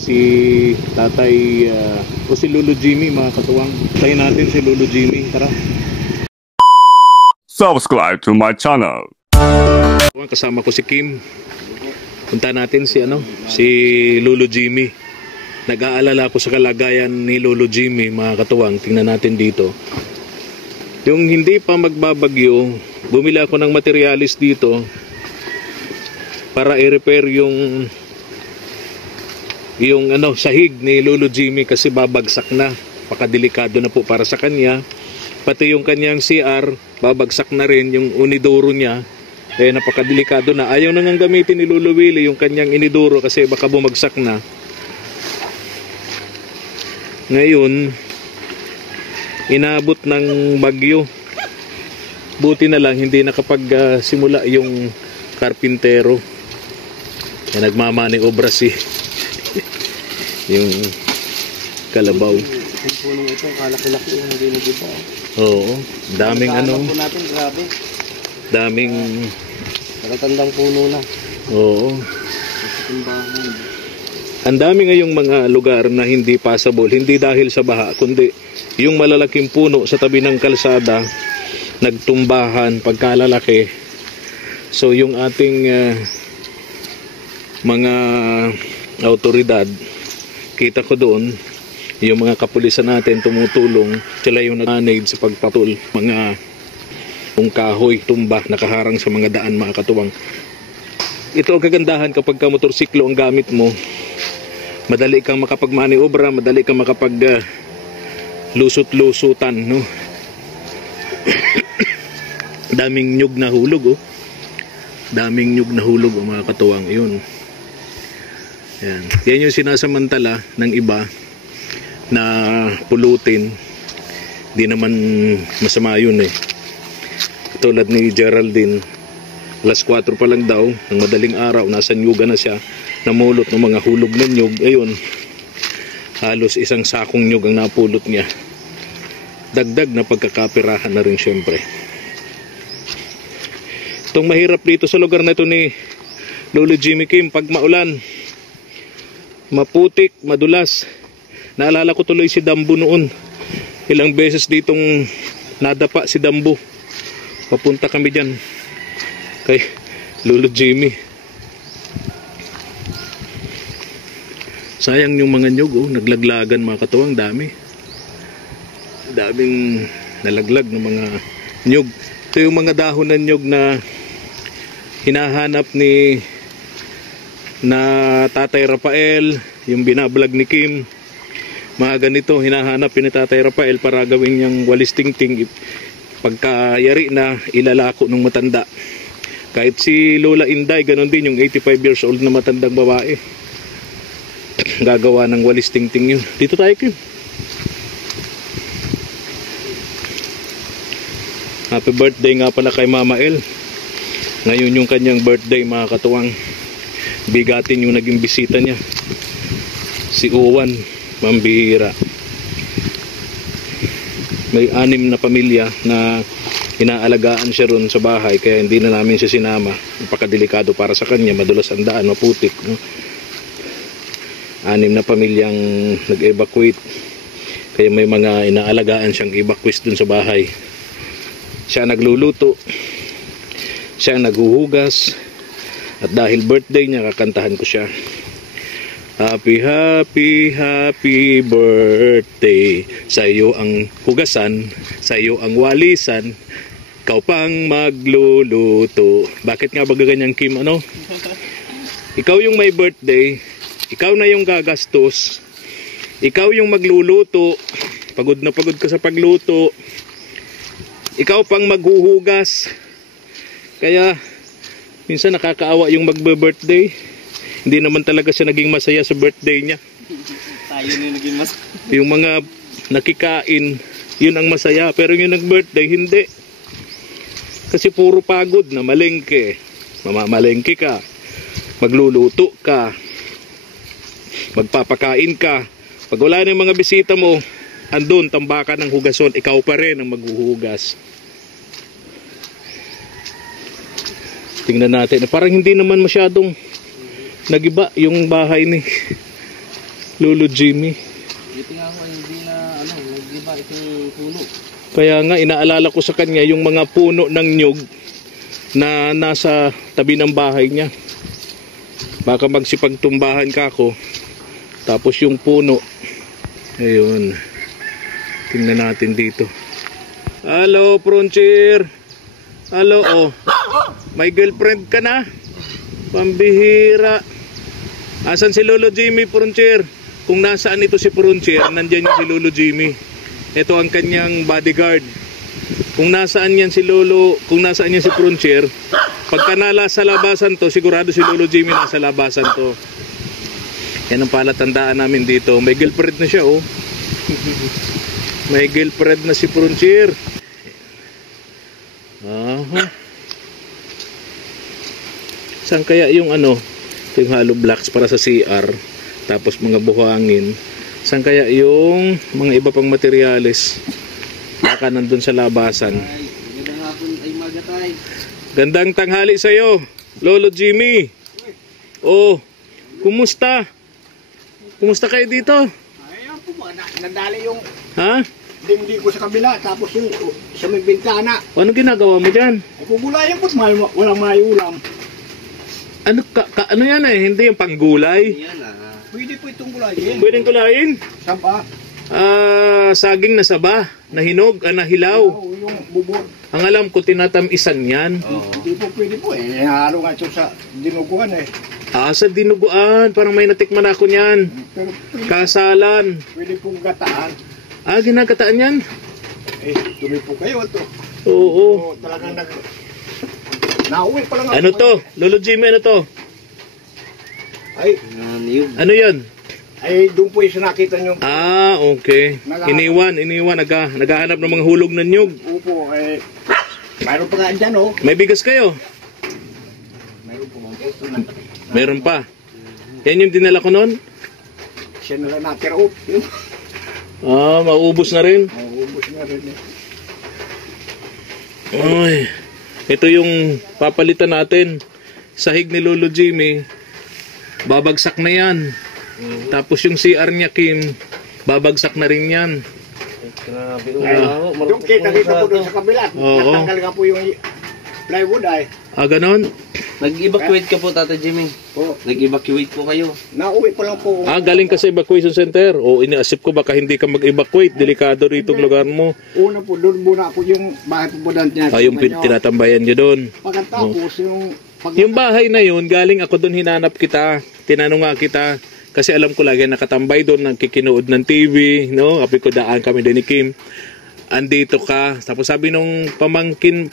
Si tatay o si Lolo Jimmy, mga katuwang. Tayo natin si Lolo Jimmy, tara. Subscribe to my channel. Kasama ko si Kim. Punta natin si Lolo Jimmy. Nag-aalala ko sa kalagayan ni Lolo Jimmy, mga katuwang. Tingnan natin dito. Yung hindi pa magbabagyo, bumili ako ng materialis dito para i-repair yung sahig ni Lolo Jimmy kasi babagsak na. Pakadelikado na po para sa kanya. Pati yung kanyang CR, babagsak na rin yung unidoro niya. Napakadelikado na. Ayaw na nga gamitin ni Lolo Willie yung kanyang inidoro kasi baka bumagsak na. Ngayon, inabot ng bagyo. Buti na lang hindi nakapag-simula yung karpintero. Nagmamani obra yung kalabaw. Yung punong ito, kalaki-laki yung hindi nagiba. Oo, daming po natin, grabe. Daming Nakatandang puno na. Oo. Ang dami ngayong mga lugar na hindi passable, hindi dahil sa baha, kundi yung malalaking puno sa tabi ng kalsada nagtumbahan pagkalalaki. So yung ating mga autoridad, kita ko doon yung mga kapulisan natin tumutulong, sila yung nag-manage sa pagpatul mga kahoy, tumba, nakaharang sa mga daan, mga katuwang. Ito ang kagandahan kapag ka motorsiklo ang gamit mo, madali kang makapag-maniobra, madali kang makapag lusot-lusutan, no? Daming nyug na hulog, oh. Daming nyug na hulog, oh, mga katuwang. Yun. Yan yung sinasamantala ng iba na pulutin. Di naman masama yun eh. Tulad ni Geraldine, alas 4 pa lang daw ng madaling araw, nasa nyuga na siya, namulot ng mga hulog na nyug. Ayun, halos isang sakong nyug ang napulot niya. Dagdag na pagkakapirahan na rin syempre. Itong mahirap dito sa lugar na ito ni Lolo Jimmy Kim, pag maulan, maputik, madulas. Naalala ko tuloy si Dambo noon. Ilang beses ditong nadapa si Dambo. Papunta kami dyan kay Lolo Jimmy. Sayang yung mga nyug, oh, naglaglagan, mga katuwang. Daming nalaglag ng mga nyug. Ito yung mga dahon ng nyug na hinahanap na Tatay Rafael, yung binablog ni Kim. Mga ganito hinahanap ni Tatay Rafael para gawin niyang walis tingting. Pagkayari na, ilalako ng matanda. Kahit si Lola Inday, ganun din, yung 85 years old na matandang babae, gagawa ng walis tingting yun. Dito tayo, Kim. Happy birthday nga pala kay Mama El. Ngayon yung kanyang birthday, mga katuwang. Bigatin yung naging bisita niya, si Uwan, mambihira. May 6 na pamilya na inaalagaan siya ron sa bahay, kaya hindi na namin siya sinama. Napakadelikado para sa kanya, madulas ang daan, maputik, no? 6 na pamilyang nag-evacuate, kaya may mga inaalagaan siyang evacuate dun sa bahay. Siya nagluluto, siya naghuhugas, at dahil birthday niya, kakantahan ko siya. Happy, happy, happy birthday. Sa iyo ang hugasan, sa iyo ang walisan, ikaw pang magluluto. Bakit nga ba ganyan, Kim? Ikaw yung may birthday, ikaw na yung gagastos, ikaw yung magluluto, pagod na pagod ka sa pagluto, ikaw pang maghuhugas. Kaya minsan nakakaawa yung magbe-birthday. Hindi naman talaga siya naging masaya sa birthday niya. Tayo na naging masaya. Yung mga nakikain, yun ang masaya. Pero yung nag-birthday, hindi. Kasi puro pagod na malengke. Mamamalengke ka. Magluluto ka. Magpapakain ka. Pag wala na yung mga bisita mo, andun, tambakan ng hugason, ikaw pa rin ang maghuhugas. Tingnan natin. Parang hindi naman masyadong nagiba yung bahay ni Lolo Jimmy. Buti nga ako hindi na nag-iba itong puno. Kaya nga inaalala ko sa kanya yung mga puno ng nyug na nasa tabi ng bahay niya. Baka magsipagtumbahan ka ako. Tapos yung puno. Ayun. Tingnan natin dito. Hello, Prunchir. Hello, oh. May girlfriend ka na? Pambihira. Asan si Lolo Jimmy, Prunchir? Kung nasaan ito si Prunchir, nandyan yung si Lolo Jimmy. Ito ang kanyang bodyguard. Kung nasaan yan si Lolo, kung nasaan yan si Prunchir, pagka nala sa labasan to, sigurado si Lolo Jimmy nasa labasan to. Yan ang palatandaan namin dito. May girlfriend na siya, oh. May girlfriend na si Prunchir. Aha. Saan kaya yung yung hollow blocks para sa CR, tapos mga buhangin? Saan kaya yung mga iba pang materyales? Baka nandun sa labasan. Ay, magandang hapon ay magatay. Gandang tanghali sa'yo, Lolo Jimmy. Oh, kumusta? Kumusta kayo dito? Ayan po, nadali yung Ha? dingding ko sa kabila, tapos yung sa may bintana. Ano ginagawa mo dyan? Ay, gugulayan ko, walang mayulam. Ano yan Hindi yung panggulay. Yan Pwede po itong gulayin. Pwedeng kulain. Saba. Saging na saba, na hinog, na hilaw. Oo, yung bubod. Ang alam ko, tinatamisan yan. Hindi po pwede po eh. Halo nga ito sa dinuguan eh. Sa dinuguan. Parang may natikman ako niyan. Pero Kasalan. pwede pong gataan. Ginagataan yan? Eh, tuloy po kayo ito. Oo. Oo, talagang nauwi pa lang ako. Ano to? Lolo Jimmy, ano to? Ay, Ano yan? doon po yung nakita nyo. Okay. Iniwan. Naghahanap ng mga hulog ng nyug. Upo, mayroon pa nga dyan, oh. May bigas kayo? Mayroon po mga puso na. Meron pa. Yan yung dinala ko noon? Siya na lang natira, oh. Yun. Maubos na rin. Ubus na rin eh. Ay, ito yung papalitan natin. Sahig ni Lolo Jimmy, babagsak na yan. Tapos yung CR niya, Kim, babagsak na rin yan. Grabe. Yung kita po doon sa kabila. Oo. Natanggal nga po yung plywood ay. Ganon? Nag-evacuate ka po, Tata Jimmy. Oo. Nag-evacuate po kayo. Nauwi pa lang po. Galing ka sa evacuation center. Iniasip ko baka hindi ka mag-evacuate. Delikado rito ang lugar mo. Una po, doon muna po yung bahay po doon. Yung tinatambayan nyo doon. Pagkatapos, Yung bahay na yun, galing ako doon, hinanap kita. Tinanong nga kita. Kasi alam ko lagi nakatambay doon, nagkikinood ng TV. No? Sabi ko, daan kami doon ni Kim. Andito ka. Tapos sabi nung pamangkin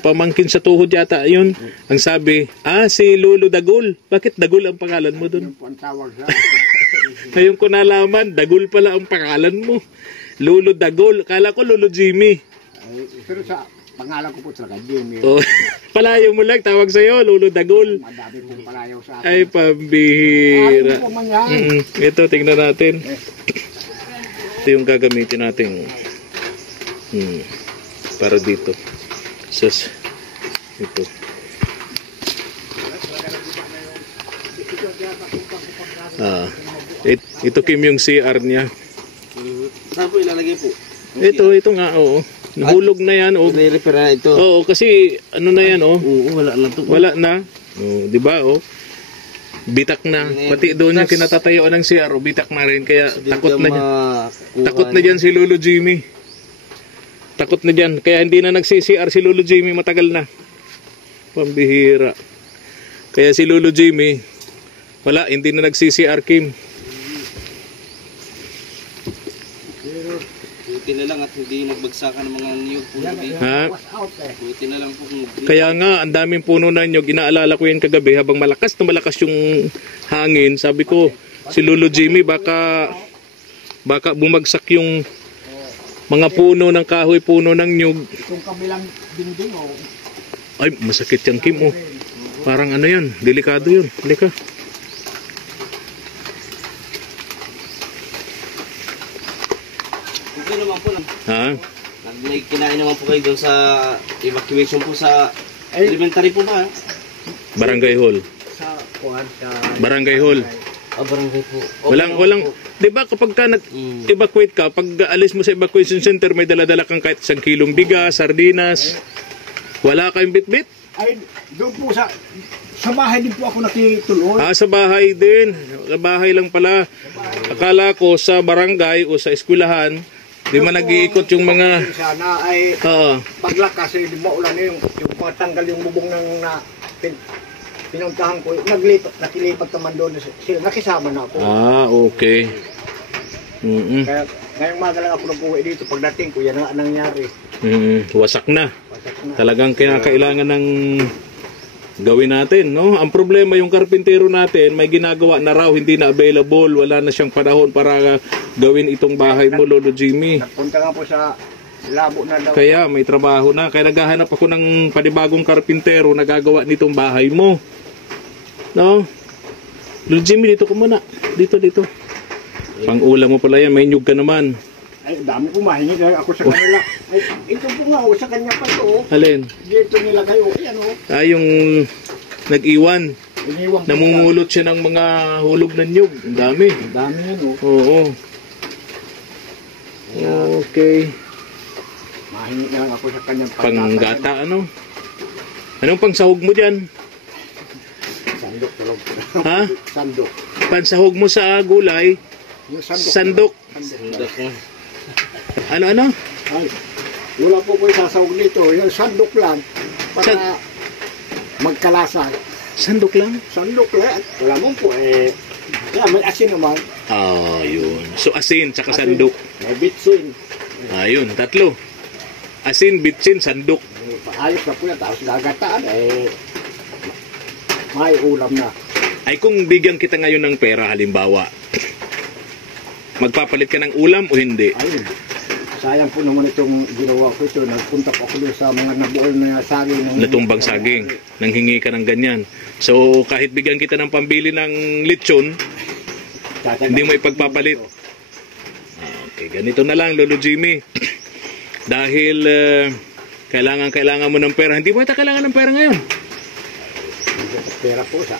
sa tuhod yata yun. Ang sabi, si Lolo Dagul. Bakit Dagul ang pangalan mo doon? Yung tawag sa Ngayon ko nalaman, Dagul pala ang pangalan mo. Lolo Dagul. Kala ko Lolo Jimmy. pero sa pangalan ko po talaga, Jimmy. Palayo mo lang, tawag sa'yo, Lolo Dagul. Madami pong palayaw sa akin. Ay, pambihira. Ano po man yan? Ito, tingnan natin. Ito yung gagamitin natin. Para dito. Ito. Ito Kim yung CR niya. Saan po ilalagay po? Ito nga, oo. Nahulog na yan, oh. I-repair na ito. Oo, kasi ano na yan, oh. Oo, wala na to. Wala na. Oh, 'di ba, oh? Bitak na. Pati doon yung kinatatayuan ng CR, bitak na rin. Kaya takot na dyan. Takot na dyan si Lolo Jimmy. Takot na dyan. Kaya hindi na nagsi-CR si Lolo Jimmy, matagal na. Pambihira. Kaya si Lolo Jimmy, wala, hindi na nagsi-CR, Kim. Buti na lang at hindi nagbagsakan ng mga niyog po. Ha? Buti na lang po kung Kaya nga, ang daming puno na nyog. Inaalala ko yan kagabi habang malakas na malakas yung hangin. Sabi ko, si Lolo Jimmy, baka bumagsak yung mga puno ng kahoy, puno ng nyug. Itong kabilang dingding, oh. Ay, masakit yan, Kim, oh. Parang ano yan, delikado yun. Halika. okay naman po. Ha? Kinain naman po kayo doon sa evacuation po sa elementary po ba? Barangay Hall. Sa kuwan, sa... Barangay Hall. Barangay po. Walang, di ba kapag ka nag-evacuate ka, pag alis mo sa evacuation center, may dala-dala kang kahit 1 kilong bigas, sardinas. Wala kayong bitbit? Ay, doon po sa bahay din po ako nakituloy. Sa bahay din. Sa bahay lang pala. Akala ko sa barangay o sa eskwelahan, di man nag-iikot yung mga... Sana ay Oo. paglakas ay di ba ulan yung matanggal yung bubong ng pinuntahan ko. Nakilipat naman doon. Sila nakisama na ako. Okay. Kaya ngayong maga lang ako nag-uwi dito. Pagdating ko, yan ang nangyari. Wasak na. Wasak na. Talagang kinakailangan ng gawin natin, no? Ang problema yung karpintero natin, may ginagawa na raw, hindi na available, wala na siyang panahon para gawin itong bahay mo, Lolo Jimmy. Nagpunta nga po sa labo na daw. Kaya may trabaho na, kaya naghahanap ako ng panibagong karpintero na gagawa nitong bahay mo. No? Lolo Jimmy, dito ko muna. Dito. Pang-ulam mo pala yan, may nyug ka naman. Ay, dami po mahingi dahil ako sa kanila. Ay, ito po nga, sa kanya pa ito. Alin? Dito nilagay, yan o. Yung nag-iwan. Iniwan po Namumulot siya ng mga hulog ng nyug. Ang dami. Ang dami yan o. Oo. Okay. Mahingi na lang ako sa kanyang Panggata, ano? Anong pangsahog mo dyan? Sandok. Ha? Sandok. Pansahog mo sa gulay, Yung sandok. sandok. Sandok na. Ano? Ay, wala po po isasawag dito. Yung sandok lang para magkalasa. Sandok lang? Sandok lang. Wala mo po may asin naman. Yun. So, asin, tsaka sandok. May bitsin. Ayun, 3. Asin, bitsin, sandok. Ayos na po yan. Tapos gagataan may ulam na. Ay, kung bigyan kita ngayon ng pera, halimbawa, magpapalit ka ng ulam o hindi? Ayun. Sayang po naman itong ginawa ko ito. Nagpunta po ako doon sa mga nabuol na saging. Natumbang saging. Nanghingi ka ng ganyan. So, kahit bigyan kita ng pambili ng lechon, hindi mo ipagpapalit. Okay, ganito na lang, Lolo Jimmy. Dahil kailangan mo ng pera. Hindi mo ito kailangan ng pera ngayon. Pera po sa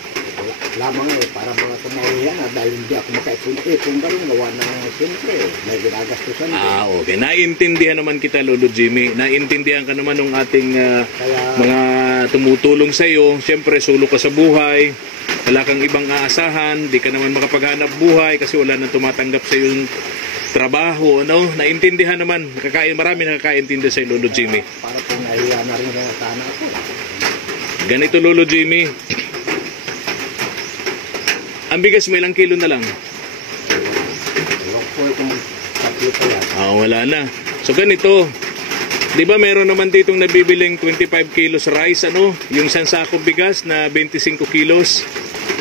lamang para mga kamahiyan dahil hindi ako makaipon ba rin gawa na siyempre may ginagastusan. Okay. Naintindihan naman kita, Lolo Jimmy. Naintindihan ka naman ng ating mga tumutulong sa iyo. Siyempre, sulok ka sa buhay. Wala kang ibang aasahan. Di ka naman makapaghanap buhay kasi wala nang tumatanggap sa iyo trabaho. No? Naintindihan naman. Marami nakakaintindi sa iyo, Lolo Jimmy. Para po nahiya na rin na sana ako. Ganito, Lolo Jimmy. Ang bigas mo ilang kilo na lang? Wala po itong tatlo pa yan. Wala na. So ganito, di ba meron naman ditong nabibiling 25 kilos rice, ano? Yung isang sakong bigas na 25 kilos.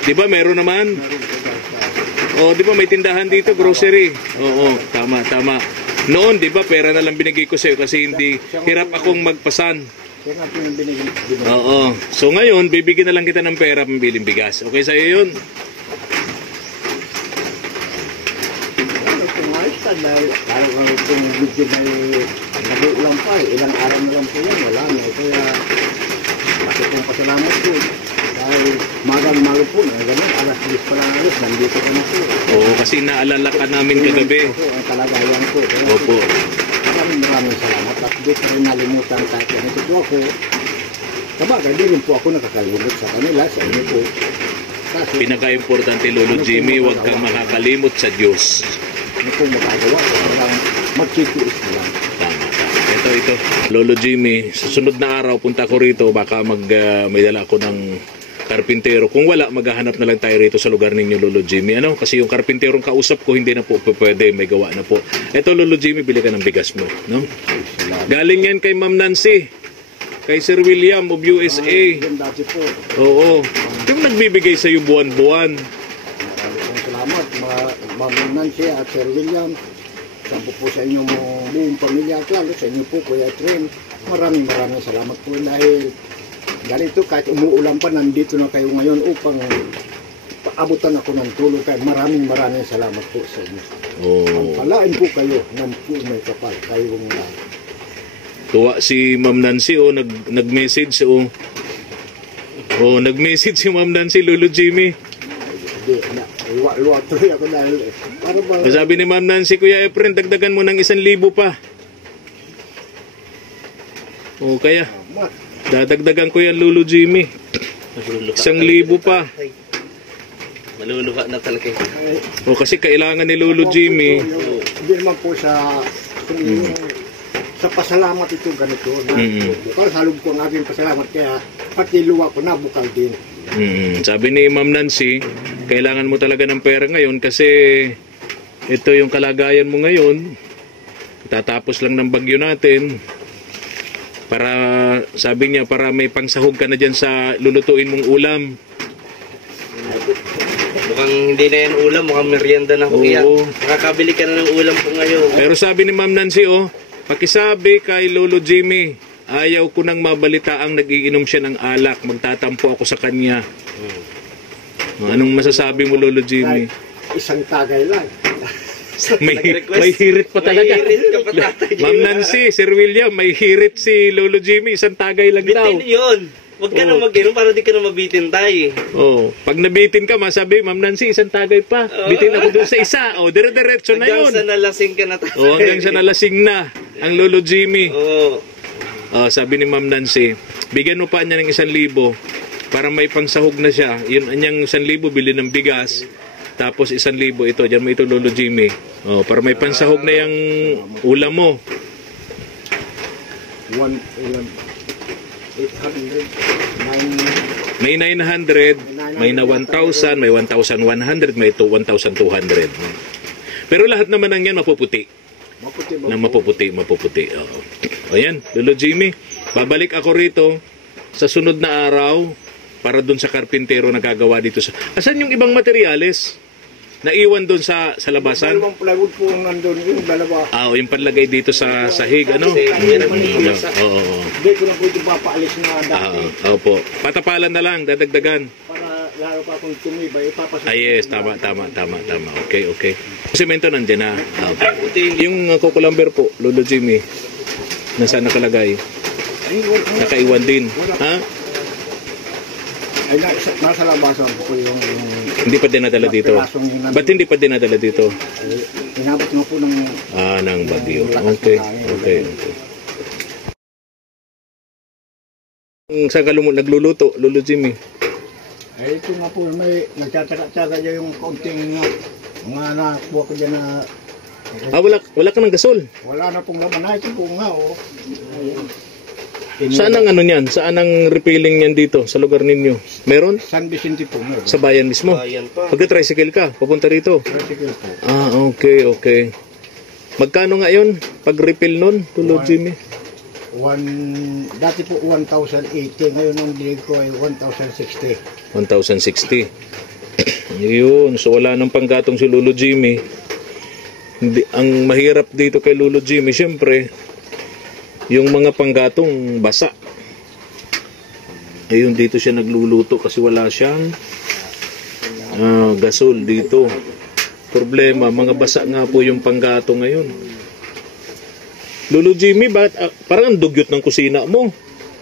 Di ba meron naman? Di ba may tindahan dito, grocery? Oo, tama. Noon, di ba, pera na lang binigay ko sa'yo kasi hindi, hirap akong magpasan. Kaya nga po yung binigyan. Oo. So ngayon, bibigyan na lang kita ng pera pambiling bigas. Okay sa'yo yun? Dahil araw-araw pong video dahil nag-uulang pa ilang araw na lang po yan, wala na. Kaya kasi pong pasalamat po dahil magang-maga po na ganun, alas 10 pa lang alas, nandito ka na po. Oo, kasi naalala ka namin kagabi. Ito ang kalagayan po. Opo. Maraming salamat at di pa rin nalimutan kahit ganito po ako. Sabagay, di rin po ako nakakalimot sa kanila, sa inyo po. Kasi Pinaka-importante, Lolo Jimmy, huwag kang makakalimot sa Diyos. ano po magagawa? Parang magtitiis na lang. Tama. Ito. Lolo Jimmy, sa sunod na araw, punta ko rito, baka may dala ako ng karpintero. Kung wala, maghahanap na lang tayo rito sa lugar ninyo, Lolo Jimmy. Kasi yung karpinterong kausap ko, hindi na po pwede, may gawa na po. Ito, Lolo Jimmy, bili ka ng bigas mo. No? Galing yan kay Ma'am Nancy, kay Sir William of USA. Yung dati po. Oo. Yung nagbibigay sa iyo buwan-buwan. Maraming salamat, Ma'am Nancy at Sir William. Sampo po sa inyo mong buong pamilya at lalo sa inyo po, Kuya Tren. Maraming salamat po dahil ganito kahit umuulan pa, nandito na kayo ngayon upang paabutan ako ng tulong kayo. Maraming salamat po sa inyo. Palain po kayo ng po may kapal. Kayong Tuwa si Ma'am Nancy, nag-message, nag-message si Ma'am Nancy, Lolo Jimmy. Luwa tuloy ako dahil para ba... Sabi ni Ma'am Nancy, Kuya Efren, dagdagan mo ng 1,000 pa. O kaya, dadagdagan ko yan, Lolo Jimmy. 1,000 pa. Maluluha na talaga. O kasi kailangan ni Lolo Jimmy. Hindi naman po sa pasalamat ito ganito. Bukal, halog ko ang aking pasalamat. Kaya pati luwa ko na bukal din. Sabi ni Ma'am Nancy, kailangan mo talaga ng pera ngayon kasi ito yung kalagayan mo ngayon. Tatapos lang ng bagyo natin. Para, sabi niya, para may pangsahog ka na dyan sa lulutuin mong ulam. Mukhang hindi na yan ulam, mukhang merienda na ho yan. Makakabili ka na ng ulam po ngayon. Pero sabi ni Ma'am Nancy, pakisabi kay Lolo Jimmy, ayaw ko nang mabalita ang nagiinom siya ng alak. Magtatampo ako sa kanya. Anong masasabi mo, Lolo Jimmy? Isang tagay lang. May hirit pa talaga. May hirit ka pa, Tatay Jimmy. Ma'am Nancy, Sir William, may hirit si Lolo Jimmy. Isang tagay lang daw. Bitin yun. Huwag ka na mag-inom para di ka na mabitin tayo. Pag nabitin ka, masabi, Ma'am Nancy, isang tagay pa. Bitin ako doon sa isa. Dire-diretso na yun. Hanggang sa nalasing ka na tayo. Hanggang sa nalasing na ang Lolo Jimmy. Sabi ni Ma'am Nancy, bigyan mo pa niya ng 1,000 para may pangsahog na siya. Yun, anyang 1,000 bili ng bigas. Tapos 1,000 ito, dyan mo ito, Lolo Jimmy. Para may pansahog na yung ulam mo. 800, May 900, may na 1,000, may 1,100, may 1,200. Pero lahat naman ng yan mapuputi. Mapuputi. Ayan, Lolo Jimmy, babalik ako rito sa sunod na araw para dun sa karpintero na gagawa dito. Asan yung ibang materyales? Naiwan doon sa labasan? Dalawang plywood po nandun, yung dalawa. Yung panlagay dito sa sahig, ano? Kasi hirap Oo. Hindi ko na po ito papaalis na dati. Opo. Patapalan na lang, dadagdagan. Para lalo pa kung tumibay, ipapasok. Yes, tama. Okay. Semento nandiyan na. Okay. Yung kukulamber po, Lolo Jimmy, nasaan nakalagay? Nakaiwan din. Ha? Ay, nasa labasan po yung... Hindi pa dinadala dito. Ba't hindi pa dinadala dito? Inabot mo po ng... ng bagyo. Okay. Saan ka nagluluto, Lolo Jimmy? Ay, ito nga po, may nagtsatsaga dyan yung kaunting mga nakuha ko dyan na... Wala ka ng gasol? Wala na pong laman. Ito po nga, Saan ang ano niyan? Saan ang refilling niyan dito sa lugar ninyo? Meron? San Vicente po meron. Sa bayan mismo? Bayan pa. Pagka-tricycle ka, papunta rito? Tricycle po. Okay. Magkano nga yun? Pag-refill nun, Lolo Jimmy? Dati po 1,080. Ngayon ang dilig ko ay 1,060. 1,060. Yun. So wala nang panggatong si Lolo Jimmy. Ang mahirap dito kay Lolo Jimmy, siyempre, yung mga panggatong basa. Ayun, dito siya nagluluto kasi wala siyang gasol dito. Problema, mga basa nga po yung panggato ngayon. Lolo Jimmy, parang ang dugyot ng kusina mo?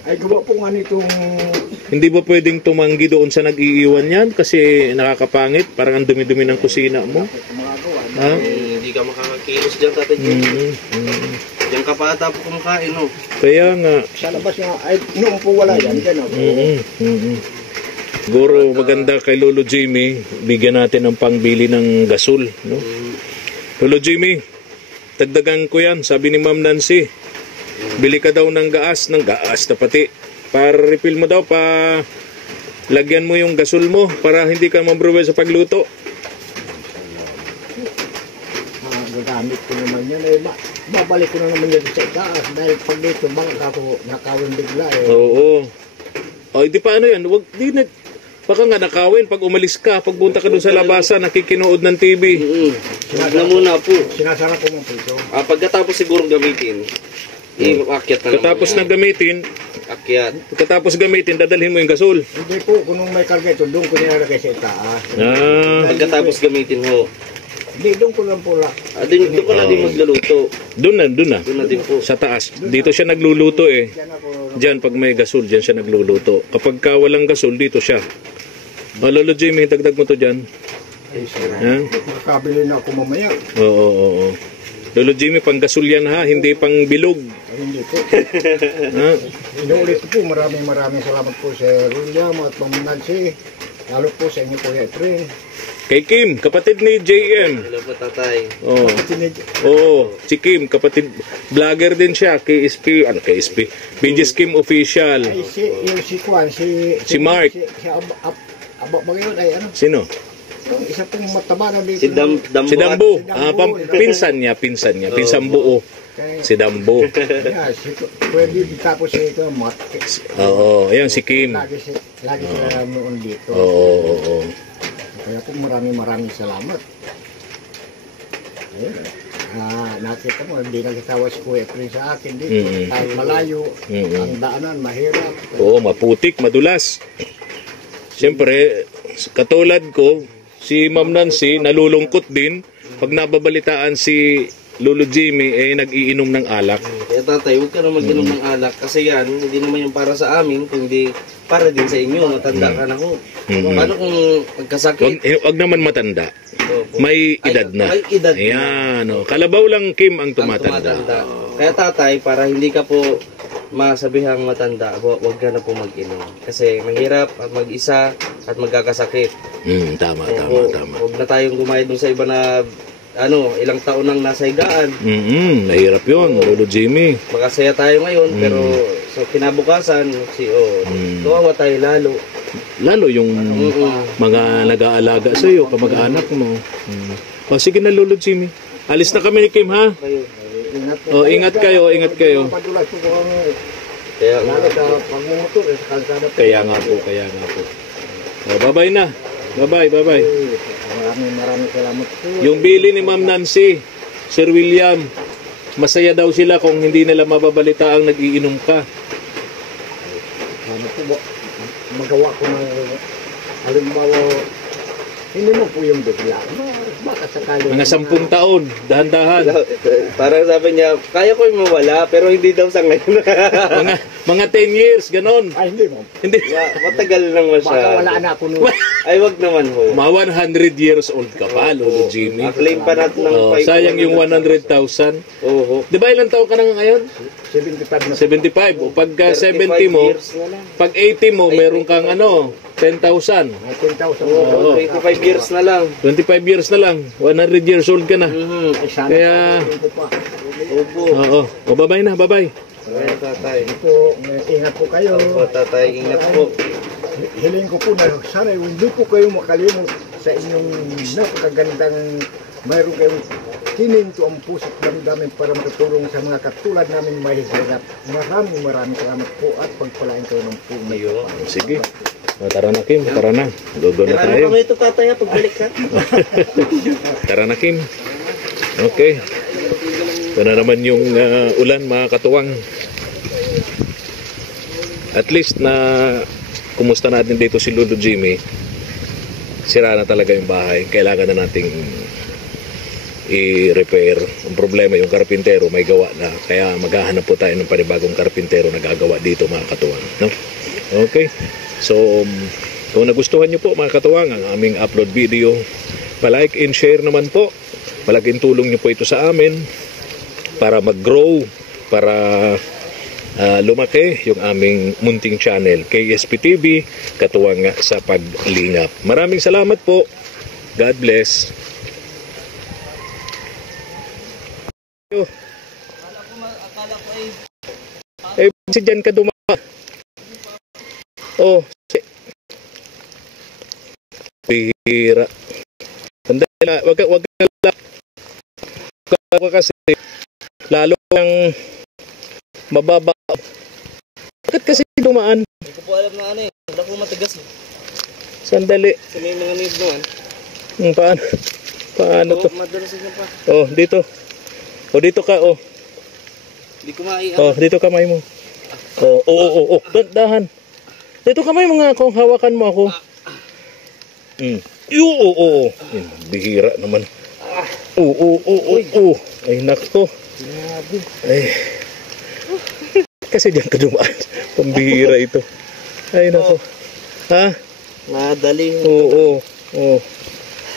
Ay, gawa po nga nitong... Hindi ba pwedeng tumanggi doon sa nag-iiwan yan? Kasi nakakapangit, parang ang dumi-dumi ng kusina mo. Hindi ka makakakilos dyan, Tatay Jimmy. Diyan ka pa ata po kumakain, no? Kaya nga. Sa labas nga, ay, noong po wala yan, dyan ako. Siguro maganda kay Lolo Jimmy, bigyan natin ng pangbili ng gasol, no? Lolo Jimmy, dagdagan ko yan, sabi ni Ma'am Nancy. Bili ka daw ng gaas na pati. Para refill mo daw, lagyan mo yung gasol mo para hindi ka mabruwe sa pagluto. Gagamit ko naman yan, babalik ko na naman yan sa itaas dahil pag dito baka ako nakawin bigla Oo. Di pa ano yan, baka nga nakawin pag umalis ka, pagpunta ka doon sa labasan, nakikinood ng TV. Huwag na muna po. Sinasara ko mo po ito. Pagkatapos siguro gamitin, i-akyat na Katapos na gamitin, pagkatapos gamitin, dadalhin mo yung gasol. Hindi po, kung may karga ito, doon ko nilalagay sa itaas. Pagkatapos gamitin ho. Hindi, doon ko lang po lang. Doon ko na din magluluto. Doon na. Doon na din po. Sa taas. Dito siya nagluluto eh. Diyan pag may gasol, diyan siya nagluluto. Kapag walang gasol, dito siya. Lolo Jimmy, dagdag mo to diyan. Ha? Makakabili na ako mamaya. Oo. Lolo Jimmy, pang gasol yan ha, hindi pang bilog. Ay, hindi po. Ha? Inuulit ko po, maraming salamat po sa William at Ma'am Nancy. Lalo po sa inyo po ya Efren. Kay Kim, kapatid ni JM. Hello po, tatay. Oo. Si Kim, kapatid, vlogger din siya, KSP, BG's Kim Official. Ay, si Kwan, Si Mark. Si Aba ba yun? Ay, ano? Sino? Yung isa pong mataba na dito. Si Dambo. Si Dambo. Pinsan niya. Pinsan buo. Si Dambo. Yeah, pwede tapos ito, Mark. Oo, ayan si Kim. Lagi sila noon dito. Oo. Kaya po maraming salamat. Nakita mo, hindi nagkatawa si Kuya Efren sa akin dito. Kahit malayo, ang daanan, mahirap. Oo, maputik, madulas. Siyempre, katulad ko, si Ma'am Nancy, nalulungkot din pag nababalitaan si Lolo Jimmy nag-iinom ng alak. Kaya tatay, huwag ka na mag-inom ng alak kasi yan, hindi naman yung para sa amin, kundi para din sa inyo. Matanda ka na ho. Paano kung magkasakit? Wag naman matanda. May edad na. May edad na. Ayan, kalabaw lang Kim ang tumatanda. Kaya tatay, para hindi ka po masabihang matanda, huwag ka na po mag-inom. Kasi mahirap at mag-isa at magkakasakit. Tama. Huwag na tayong gumayad dun sa iba na ilang taon nang nasa higaan. Nahirap yun, Lolo Jimmy. Makasaya tayo ngayon, pero sa kinabukasan, kawawa tayo lalo. Lalo yung mga nag-aalaga sa iyo, kamag-anak mo. Sige na, Lolo Jimmy. Alis na kami ni Kim, ha? Ingat kayo. Padulas po ko ang Kaya pagmumotor sa kalsada. Kaya nga po. Bye-bye na. Bye-bye. Maraming salamat po. Yung bili ni Ma'am Nancy, Sir William, masaya daw sila kung hindi nila mababalita ang nag-iinom ka. Ano po, magawa ko ng halimbawa, hindi mo po yung bigla. Baka sakali. Mga 10 taon, dahan-dahan. parang sabi niya, kaya ko yung mawala, pero hindi daw sa ngayon. mga 10 years, ganon. Ay, hindi mo. Hindi. Matagal lang Baka siya. wala na ako noon. Ay, wag naman ho. Mga 100 years old ka pa, Lolo Jimmy. Claim pa natin ng Sayang yung 100,000. Oo. Di ba ilang taon ka na ngayon? 75 na. 75. O pagka 70 mo, pag 80 mo, meron kang 10,000. 10,000. Oo, 25 years na lang. 25 years na lang. 100 years old ka na. Kaya, Opo. bye-bye na, bye-bye. Kaya tatay. Po, ingat po kayo. Opo, tatay, ingat po. Hiling ko po na sana hindi po kayo makalimot sa inyong napakagandang mayroon kayong hininto ang puso't damdamin para makatulong sa mga katulad namin mahihirap. Maraming salamat po at pagpalain kayo ng punay. Sige. Tara na, Kim. Tara na. Dodo na Ano tayo. kami ito tatay pagbalik ka? Tara na, Kim. Okay. Ito na naman yung ulan, mga katuwang. At least na kumusta natin dito si Lolo Jimmy. Sira na talaga yung bahay. Kailangan na nating i-repair. Ang problema, yung karpintero may gawa na. Kaya maghahanap po tayo ng panibagong karpintero na gagawa dito, mga katuwang. No? Okay. So, kung nagustuhan nyo po, mga katuwang, ang aming upload video, palike and share naman po. Malaking tulong nyo po ito sa amin para mag-grow, para lumaki yung aming munting channel, KSP TV, katuwang sa paglingap. Maraming salamat po. God bless. Si dyan ka dumaan. Pira. Sandali na, wag kasi lalo ang mababa. Bakit kasi dumaan? Hindi ko po alam na wala po matigas Sandali. Sa may mga nib doon. Paano to? Madalas na pa. Dito. Dito ka, Hindi ko maiaw. Dito kamay mo. Dahan. Dito kamay mo nga ako, hawakan mo ako. Bihira naman. Ay, nako. Ay. Kasi diyan ka dumaan. Pambihira ito. Ay, nako. Ha? Madali.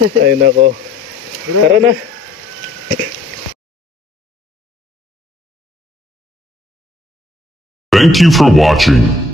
Ay nako. Tara na. Thank you for watching.